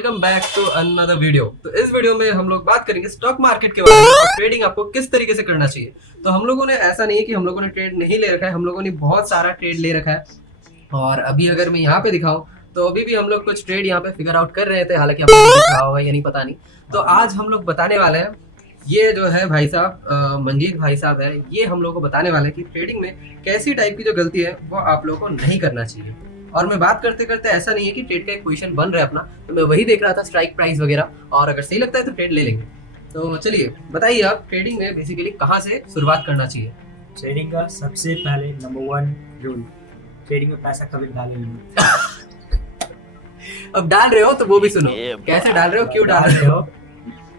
Welcome back to another video. तो इस video में हम लोग बात करेंगे स्टॉक मार्केट के बारे में और ट्रेडिंग आपको किस तरीके से करना चाहिए। तो हम लोगों ने ऐसा नहीं है कि हम लोगों ने ट्रेड नहीं ले रखा है, हम लोगों ने बहुत सारा ट्रेड ले रखा है। और अभी अगर मैं यहाँ पे दिखाऊं तो अभी भी हम लोग कुछ ट्रेड यहाँ पे फिगर आउट कर रहे थे, हालांकि आपको दिख रहा होगा या नहीं पता नहीं। तो आज हम लोग बताने वाले हैं, ये जो है भाई साहब मंजीत भाई साहब है, ये हम लोग को बताने वाले हैं कि ट्रेडिंग में कैसी टाइप की जो गलती है वो आप लोगों को नहीं करना चाहिए। और मैं बात करते करते ऐसा नहीं है कि ट्रेड का एक पोजीशन बन रहा है अपना, तो मैं वही देख रहा था स्ट्राइक प्राइस वगैरह, और अगर सही लगता है तो ट्रेड ले लेंगे। तो चलिए बताइए आप ट्रेडिंग में बेसिकली कहाँ से शुरुआत करना चाहिए। ट्रेडिंग का सबसे पहले नंबर 1 रूल, ट्रेडिंग में पैसा कभी डाले नहीं। अब डाल रहे हो तो वो भी सुनो, कैसे डाल रहे हो, क्यों डाल रहे हो।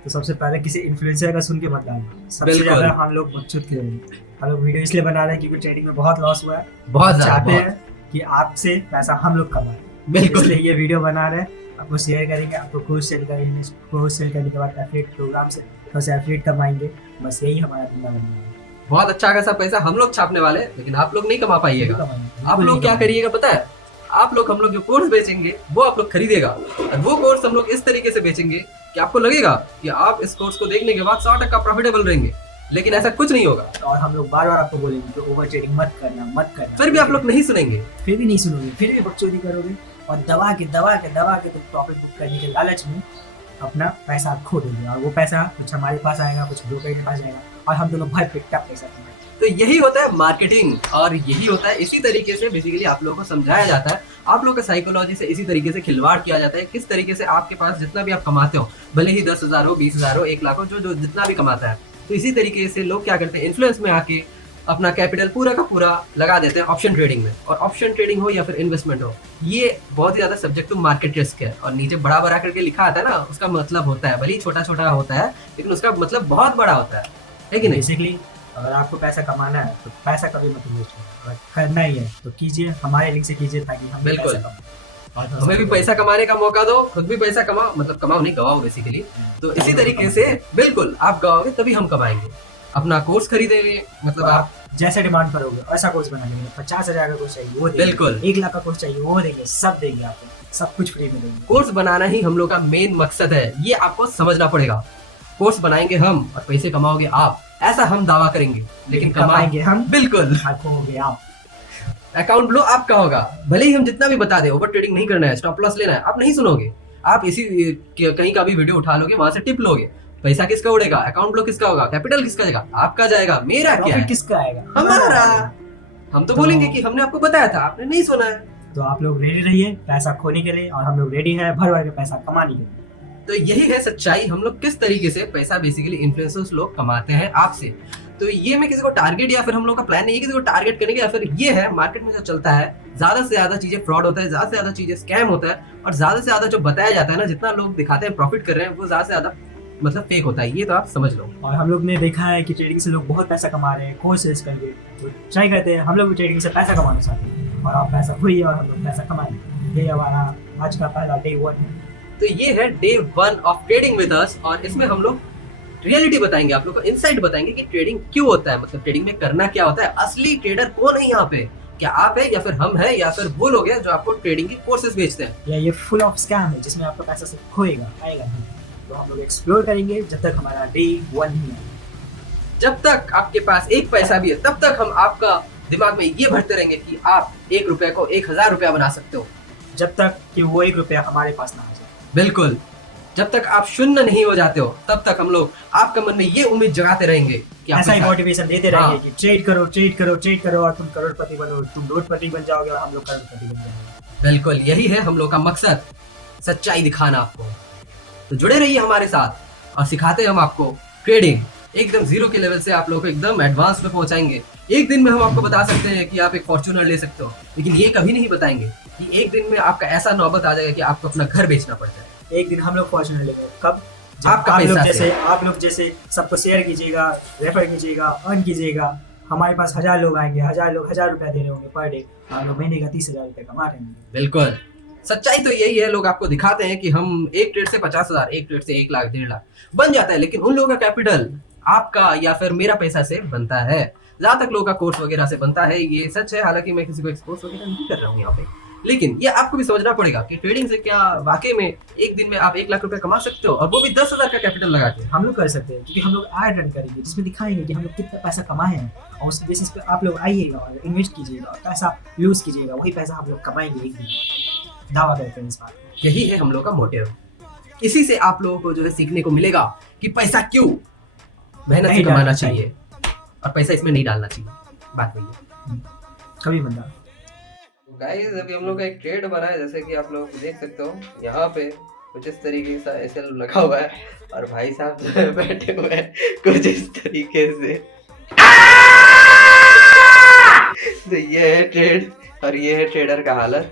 तो सबसे पहले किसी इन्फ्लुएंसर का सुन के मत डालना। सबसे बिल्कुल। ज्यादा हम लोग बचत के हम लोग वीडियो इसलिए बना रहे हैं क्योंकि ट्रेडिंग में बहुत लॉस हुआ है, बहुत चाहते ज्यादा, हैं कि आपसे पैसा हम लोग कमाएं, बिल्कुल इसलिए ये वीडियो बना रहे हैं। आपको शेयर करेंगे, आपको कोर्स सेल करेंगे, कोर्स सेल करने के बाद एफिलिएट प्रोग्राम से थोड़ा सा एफिलिएट कमाएंगे। बस यही हमारा धंधा बनना है। बहुत अच्छा खासा पैसा हम लोग छापने वाले हैं, लेकिन आप लोग नहीं कमा पाइएगा। आप लोग क्या करिएगा पता है, आप लोग हम लोग जो कोर्स बेचेंगे वो आप लोग खरीदेगा, और वो कोर्स हम लोग इस तरीके से बेचेंगे कि आपको लगेगा कि आप इस कोर्स को देखने के बाद 100% प्रॉफिटेबल रहेंगे, लेकिन ऐसा कुछ नहीं होगा। और हम लोग बार बार आपको बोलेंगे कि ओवर ट्रेडिंग मत करना। फिर भी आप लोग नहीं सुनेंगे, फिर भी नहीं सुनोगे, फिर भी बकचोदी करोगे और दबा के तो प्रॉफिट बुक करने के लालच में अपना पैसा खो दोगे। और वो पैसा कुछ हमारे पास आएगा, कुछ ब्रोकर के पास जाएगा, और हम दोनों भाई पिकटा पैसा कमाएंगे। तो यही होता है मार्केटिंग, और यही होता है इसी तरीके से बेसिकली आप लोगों को समझाया जाता है। आप लोगों का साइकोलॉजी से इसी तरीके से खिलवाड़ किया जाता है, किस तरीके से आपके पास जितना भी आप कमाते हो, भले ही 10,000 हो, 20,000 हो, 1 लाख हो, जो जितना भी कमाता है, तो इसी तरीके से लोग क्या करते हैं, इन्फ्लुएंस में आके अपना कैपिटल पूरा का पूरा लगा देते हैं ऑप्शन ट्रेडिंग में। और ऑप्शन ट्रेडिंग हो या फिर इन्वेस्टमेंट हो, ये बहुत ही ज्यादा सब्जेक्ट टू मार्केट रिस्क है। और नीचे बड़ा बड़ा करके लिखा आता है ना, उसका मतलब होता है, भले ही छोटा छोटा होता है, लेकिन उसका मतलब बहुत बड़ा होता है कि नहीं। बेसिकली अगर आपको पैसा कमाना है तो पैसा कभी मत वेस्ट करो। अगर करना ही है तो कीजिए, हमारे लिंक से कीजिए, ताकि हम बिल्कुल। पैसा कमाएं। और हमें भी पैसा कमाने का मौका दो, खुद भी पैसा कमाओ, मतलब कमाओ नहीं, गवाओ बेसिकली। तो इसी तरीके से बिल्कुल आप गवाओगे तभी हम कमाएंगे। अपना कोर्स खरीदेंगे, मतलब आप जैसे डिमांड करोगे वैसा कोर्स बना लेंगे। 50,000 का कोर्स चाहिए वो देंगे, बिल्कुल। 1 लाख का कोर्स चाहिए वो देंगे, सब देंगे आपको, सब कुछ फ्री में देंगे। कोर्स बनाना ही हम लोग का मेन मकसद है, ये आपको समझना पड़ेगा। कोर्स बनाएंगे हम और पैसे कमाओगे आप, ऐसा हम दावा करेंगे, लेकिन कमाएंगे हम, बिल्कुल। होंगे आप। अकाउंट लो आपका होगा, भले ही हम जितना भी बता दे, ओवर ट्रेडिंग नहीं करना है, स्टॉप लॉस लेना है, आप नहीं सुनोगे। आप इसी कहीं का भी वीडियो उठा लोगे, वहां से टिप लोगे, पैसा किसका उड़ेगा, अकाउंट लो किसका होगा, कैपिटल किसका जाएगा, आपका जाएगा, मेरा क्या है, किसका आएगा, हमारा। हम तो बोलेंगे कि हमने आपको बताया था, आपने नहीं सुना है। तो आप लोग रेडी रहिए पैसा खोने के लिए, और हम लोग रेडी हैं भर भर के पैसा कमाने के लिए। तो यही है सच्चाई, हम लोग किस तरीके से पैसा बेसिकली इन्फ्लुएंसर्स लोग कमाते हैं आपसे। तो ये मैं किसी को टारगेट या फिर हम लोग का प्लान नहीं है किसी को टारगेट करने का, या फिर ये है मार्केट में जो चलता है, ज्यादा से ज्यादा चीजें फ्रॉड होता है, ज्यादा से ज्यादा चीजें स्कैम होता है, और ज्यादा से ज्यादा जो बताया जाता है ना, जितना लोग दिखाते हैं प्रॉफिट कर रहे हैं, वो ज्यादा से ज्यादा मतलब फेक होता है, ये तो आप समझ लो। और हम लोग ने देखा है कि ट्रेडिंग से लोग बहुत पैसा कमा रहे हैं, कोर्स सेल्स करके। तो ट्राई करते हैं, हम लोग भी ट्रेडिंग से पैसा कमाना चाहते हैं, और आप पैसा खोइए और हम लोग पैसा कमाएंगे। ये हमारा आज का पहला डे 1 है। तो ये है day 1 of trading with us, और इसमें हम लोग रियलिटी बताएंगे, आप लोग को इनसाइट बताएंगे कि ट्रेडिंग क्यों होता है, मतलब ट्रेडिंग में करना क्या होता है, असली ट्रेडर कौन है यहाँ पे, क्या आप है या फिर हम है या फिर वो लोग हैं जो आपको ट्रेडिंग की कोर्सेज बेचते हैं, या ये फुल ऑफ स्कैम है जिसमें आपका पैसा सिर्फ खोएगा, आएगा नहीं। तो हम लोग एक्सप्लोर करेंगे जब तक हमारा डे 1 ही है। जब तक आपके पास एक पैसा भी है तब तक हम आपका दिमाग में ये भरते रहेंगे कि आप 1 रुपए को 1,000 रुपया बना सकते हो, जब तक कि वो 1 रुपया हमारे पास ना आ जाए। बिल्कुल। जब तक आप शून्य नहीं हो जाते हो तब तक हम लोग आपके मन में ये उम्मीद जगाते रहेंगे कि ऐसा ही मोटिवेशन देते रहेंगे हाँ। कि ट्रेड करो और तुम करोड़पति बनो, तुम रोडपति बन जाओगे और हम लोग करोड़पति बन जाएंगे। बिल्कुल, यही है हम लोग का मकसद, सच्चाई दिखाना आपको। तो जुड़े रहिए हमारे साथ, और सिखाते हैं हम आपको ट्रेडिंग एकदम जीरो के लेवल से आप लोग को एकदम एडवांस में पहुंचाएंगे। एक दिन में हम आपको बता सकते हैं कि आप एक फॉर्च्यूनर ले सकते हो, लेकिन ये कभी नहीं बताएंगे कि एक दिन में आपका ऐसा नौबत आ जाएगा कि आपको अपना घर बेचना पड़ जाए। एक दिन हम लोग फॉर्च्यूनर लेंगे, कब? आपका पैसा से। आप लोग जैसे सबको शेयर कीजिएगा, रेफर कीजिएगा, अर्न कीजिएगा। हमारे पास 1000 लोग आएंगे, 1000 लोग 1000 रुपया दे रहे होंगे पर डे, हम लोग महीने का 30,000 रुपया कमा रहे हैं। बिल्कुल, सच्चाई तो यही है। लोग आपको दिखाते हैं कि हम एक ट्रेड से 50,000, एक ट्रेड से 1 लाख 1.5 लाख बन जाता है, लेकिन उन लोगों का कैपिटल आपका या फिर मेरा पैसा से बनता है, जहाँ तक लोगों का कोर्स वगैरह से बनता है। ये सच है, हालांकि मैं किसी को एक्सपोज वगैरह नहीं कर रहा हूँ यहाँ पे, लेकिन ये आपको भी समझना पड़ेगा कि ट्रेडिंग से क्या वाकई में एक दिन में आप 1 लाख रुपए कमा सकते हो, और वो भी 10,000 का कैपिटल लगा के। हम लोग कर सकते हैं, क्योंकि हम लोग एड रन करेंगे जिसमें दिखाएंगे कि हम लोग कितना पैसा कमाए हैं, और उस बेसिस पे आप लोग आइएगा और इन्वेस्ट कीजिएगा और पैसा लूज कीजिएगा, वही पैसा हम लोग कमाएंगे एक दिन में। दावा करते हैं इस बात को। यही है हम लोग का मोटिव। इसी से आप लोगों को जो है सीखने को मिलेगा कि पैसा क्यों मेहनत से नहीं कमाना डालना चाहिए और पैसा इसमें नहीं डालना चाहिए। बात वही है। कभी बंदा गाइस अभी हम लोग का एक ट्रेड बना है, जैसे कि आप लोग देख सकते हो यहाँ पे कुछ इस तरीके से ऐसे लगा हुआ है, और भाई साहब जो है बैठे हुए हैं कुछ इस तरीके से। तो ये है ट्रेड और ये है ट्रेडर का हालत।